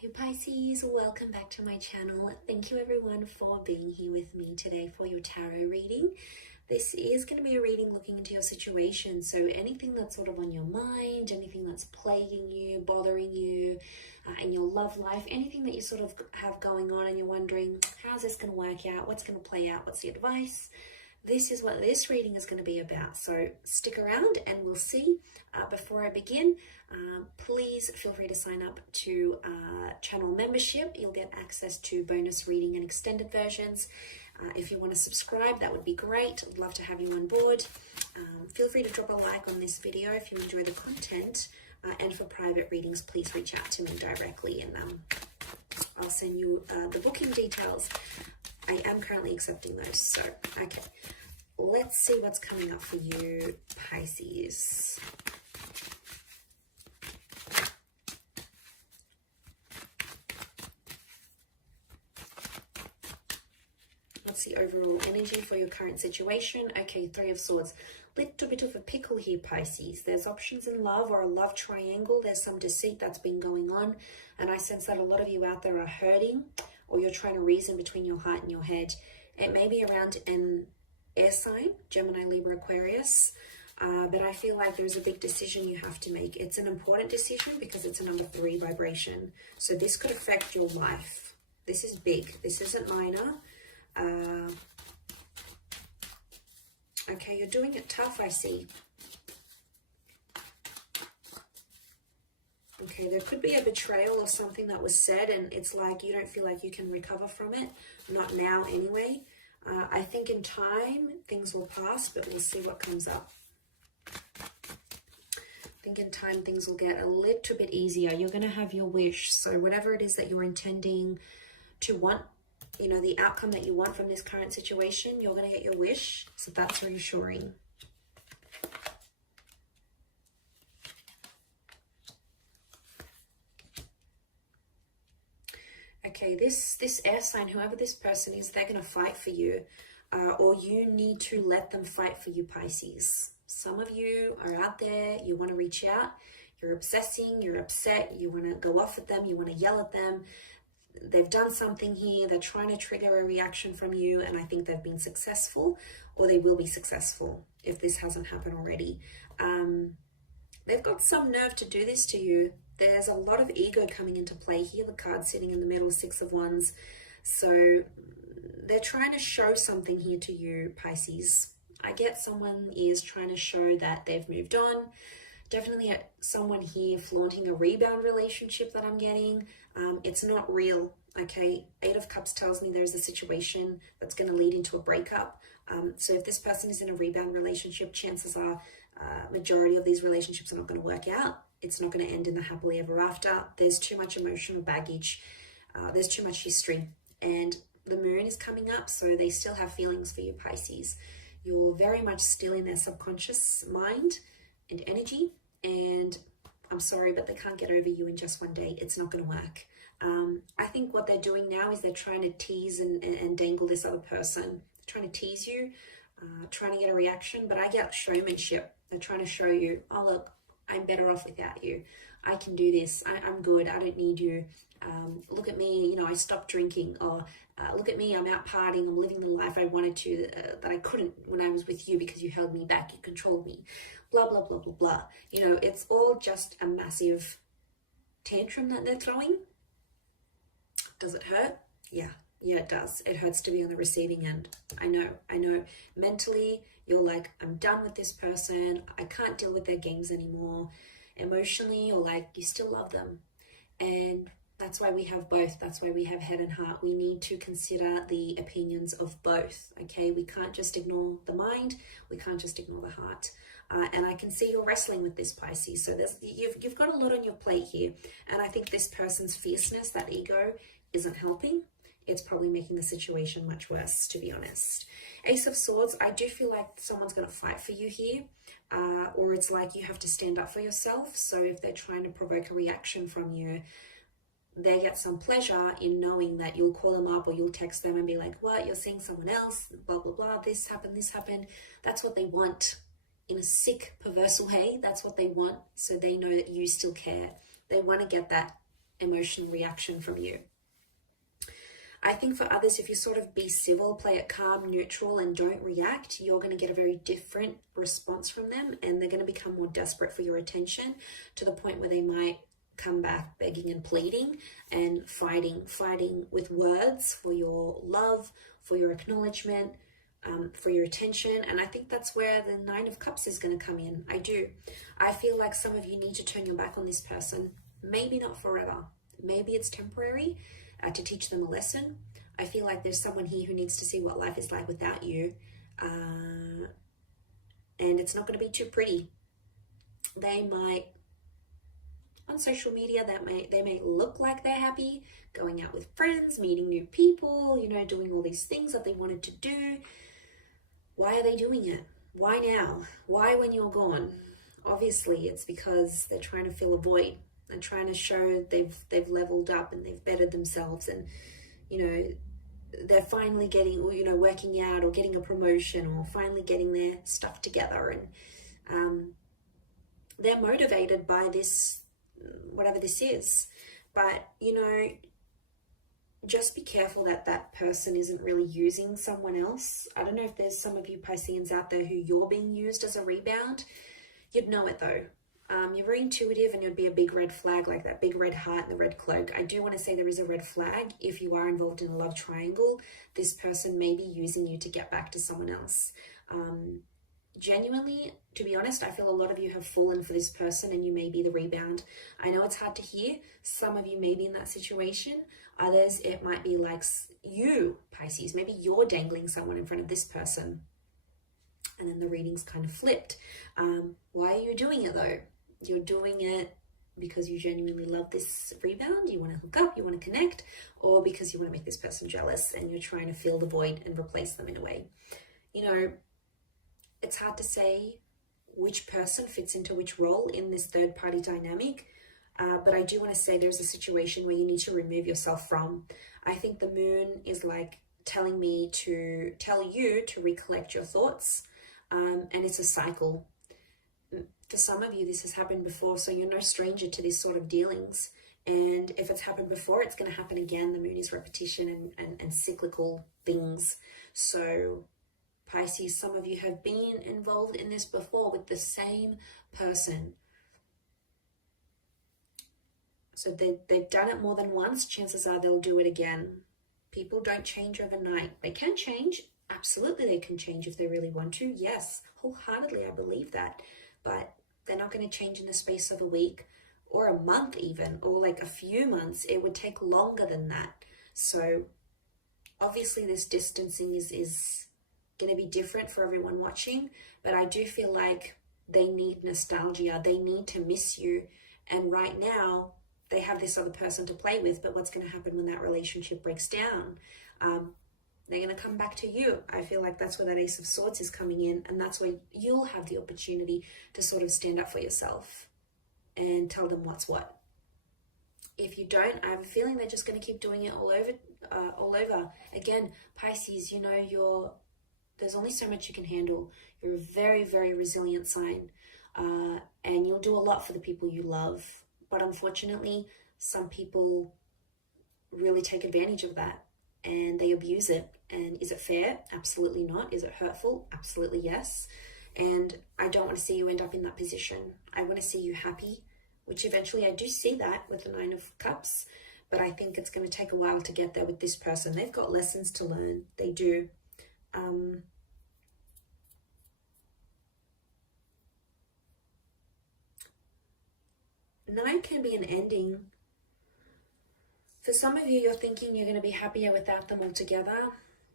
Hey Pisces, welcome back to my channel. Thank you everyone for being here with me today for your tarot reading. This is going to be a reading looking into your situation. So anything that's sort of on your mind, anything that's plaguing you, bothering you in your love life, anything that you sort of have going on and you're wondering, how's this going to work out? What's going to play out? What's the advice? This is what this reading is going to be about. So stick around and we'll see. Before I begin, please feel free to sign up to channel membership. You'll get access to bonus reading and extended versions. If you want to subscribe, that would be great. I'd love to have you on board. Feel free to drop a like on this video if you enjoy the content. And for private readings, please reach out to me directly and I'll send you the booking details. I am currently accepting those. So, okay, let's see what's coming up for you, Pisces. What's the overall energy for your current situation? Okay, Three of Swords. Little bit of a pickle here, Pisces. There's options in love or a love triangle. There's some deceit that's been going on. And I sense that a lot of you out there are hurting, or you're trying to reason between your heart and your head. It may be around an air sign, Gemini, Libra, Aquarius. But I feel like there's a big decision you have to make. It's an important decision because it's a number 3 vibration. So this could affect your life. This is big. This isn't minor. Okay, you're doing it tough, I see. Okay, there could be a betrayal of something that was said and it's like you don't feel like you can recover from it. Not now anyway. I think in time things will pass, but we'll see what comes up. I think in time things will get a little bit easier. You're going to have your wish. So whatever it is that you're intending to want, you know, the outcome that you want from this current situation, you're going to get your wish. So that's reassuring. Okay, this air sign, whoever this person is, they're going to fight for you. Or you need to let them fight for you, Pisces. Some of you are out there, you want to reach out. You're obsessing, you're upset, you want to go off at them, you want to yell at them. They've done something here, they're trying to trigger a reaction from you, and I think they've been successful, or they will be successful if this hasn't happened already. They've got some nerve to do this to you. There's a lot of ego coming into play here. The card sitting in the middle, 6 of Wands. So they're trying to show something here to you, Pisces. I get someone is trying to show that they've moved on. Definitely someone here flaunting a rebound relationship that I'm getting. It's not real, okay? 8 of Cups tells me there's a situation that's going to lead into a breakup. So if this person is in a rebound relationship, chances are majority of these relationships are not going to work out. It's not going to end in the happily ever after. There's too much emotional baggage. There's too much history. And the moon is coming up, so they still have feelings for you, Pisces. You're very much still in their subconscious mind and energy. And I'm sorry, but they can't get over you in just one day. It's not going to work. I think what they're doing now is they're trying to tease and dangle this other person. They're trying to tease you, trying to get a reaction, but I get showmanship. They're trying to show you, oh, look, I'm better off without you. I can do this. I'm good. I don't need you. Look at me. You know, I stopped drinking. Or look at me. I'm out partying. I'm living the life I wanted to, that I couldn't when I was with you because you held me back. You controlled me. Blah, blah, blah, blah, blah. You know, it's all just a massive tantrum that they're throwing. Does it hurt? Yeah, it does. It hurts to be on the receiving end. I know. Mentally, you're like, I'm done with this person. I can't deal with their games anymore. Emotionally, you're like, you still love them. And that's why we have both. That's why we have head and heart. We need to consider the opinions of both, okay? We can't just ignore the mind. We can't just ignore the heart. And I can see you're wrestling with this, Pisces. So you've got a lot on your plate here. And I think this person's fierceness, that ego, isn't helping. It's probably making the situation much worse, to be honest. Ace of Swords, I do feel like someone's going to fight for you here. Or it's like you have to stand up for yourself. So if they're trying to provoke a reaction from you, they get some pleasure in knowing that you'll call them up or you'll text them and be like, what, you're seeing someone else, blah, blah, blah, this happened. That's what they want. In a sick, perverse way, that's what they want. So they know that you still care. They want to get that emotional reaction from you. I think for others, if you sort of be civil, play it calm, neutral, and don't react, you're going to get a very different response from them, and they're going to become more desperate for your attention, to the point where they might come back begging and pleading and fighting with words for your love, for your acknowledgement, for your attention. And I think that's where the Nine of Cups is going to come in. I feel like some of you need to turn your back on this person. Maybe not forever. Maybe it's temporary, to teach them a lesson. I feel like there's someone here who needs to see what life is like without you. And it's not going to be too pretty. They might, on social media, they may look like they're happy, going out with friends, meeting new people, doing all these things that they wanted to do. Why are they doing it? Why now? Why when you're gone? Obviously, it's because they're trying to fill a void. They're trying to show they've leveled up and they've bettered themselves, and they're finally getting, working out or getting a promotion or finally getting their stuff together, and they're motivated by this, whatever this is. But just be careful that that person isn't really using someone else. I don't know if there's some of you Pisceans out there who you're being used as a rebound. You'd know it though. You're very intuitive, and you'd be a big red flag, like that big red heart and the red cloak. I do want to say there is a red flag. If you are involved in a love triangle, this person may be using you to get back to someone else. Genuinely, to be honest, I feel a lot of you have fallen for this person, and you may be the rebound. I know it's hard to hear. Some of you may be in that situation. Others, it might be like you, Pisces. Maybe you're dangling someone in front of this person, and then the reading's kind of flipped. Why are you doing it though? You're doing it because you genuinely love this rebound, you want to hook up, you want to connect, or because you want to make this person jealous and you're trying to fill the void and replace them in a way. It's hard to say which person fits into which role in this third party dynamic, but I do want to say there's a situation where you need to remove yourself from. I think the moon is like telling me to tell you to recollect your thoughts, and it's a cycle. For some of you, this has happened before, so you're no stranger to these sort of dealings. And if it's happened before, it's going to happen again. The moon is repetition and cyclical things. So Pisces, some of you have been involved in this before with the same person. So they've done it more than once. Chances are they'll do it again. People don't change overnight. They can change. Absolutely, they can change if they really want to. Yes, wholeheartedly, I believe that. But they're not going to change in the space of a week or a month even, or like a few months. It would take longer than that. So obviously this distancing is going to be different for everyone watching, but I do feel like they need nostalgia. They need to miss you. And right now they have this other person to play with, but what's going to happen when that relationship breaks down? They're going to come back to you. I feel like that's where that Ace of Swords is coming in, and that's where you'll have the opportunity to sort of stand up for yourself and tell them what's what. If you don't, I have a feeling they're just going to keep doing it all over. Again, Pisces, there's only so much you can handle. You're a very, very resilient sign, and you'll do a lot for the people you love. But unfortunately, some people really take advantage of that and they abuse it. And is it fair? Absolutely not. Is it hurtful? Absolutely yes. And I don't want to see you end up in that position. I want to see you happy, which eventually I do see that with the Nine of Cups, but I think it's going to take a while to get there with this person. They've got lessons to learn. They do. Nine can be an ending. For some of you, you're thinking you're going to be happier without them altogether,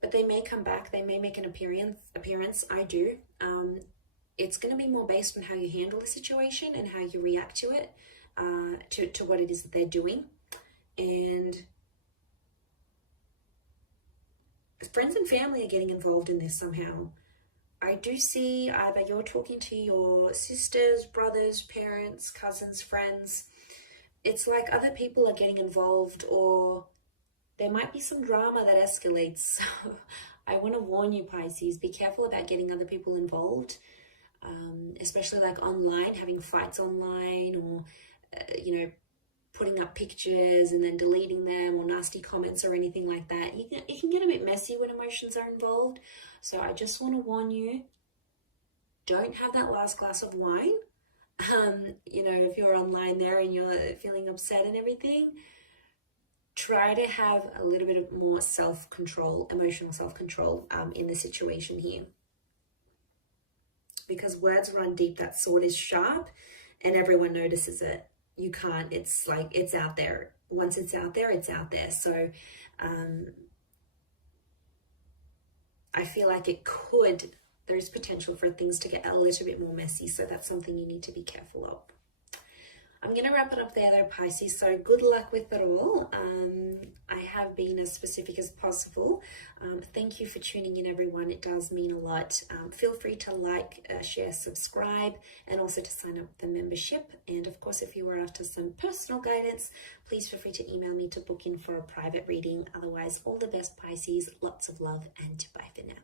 but they may come back. They may make an appearance. I do. It's going to be more based on how you handle the situation and how you react to it, to what it is that they're doing. And friends and family are getting involved in this somehow. I do see either you're talking to your sisters, brothers, parents, cousins, friends. It's like other people are getting involved, or there might be some drama that escalates. So I want to warn you, Pisces, be careful about getting other people involved, especially like online, having fights online, or, putting up pictures and then deleting them, or nasty comments or anything like that. It can get a bit messy when emotions are involved. So I just want to warn you, don't have that last glass of wine. You know, if you're online there and you're feeling upset and everything, try to have a little bit of more self-control, emotional self-control in the situation here. Because words run deep, that sword is sharp and everyone notices it. You can't, it's like, it's out there. Once it's out there, it's out there. So I feel like there's potential for things to get a little bit more messy. So that's something you need to be careful of. I'm going to wrap it up there though, Pisces. So good luck with it all. I have been as specific as possible. Thank you for tuning in, everyone. It does mean a lot. Feel free to like, share, subscribe, and also to sign up for the membership. And of course, if you were after some personal guidance, please feel free to email me to book in for a private reading. Otherwise, all the best, Pisces. Lots of love, and bye for now.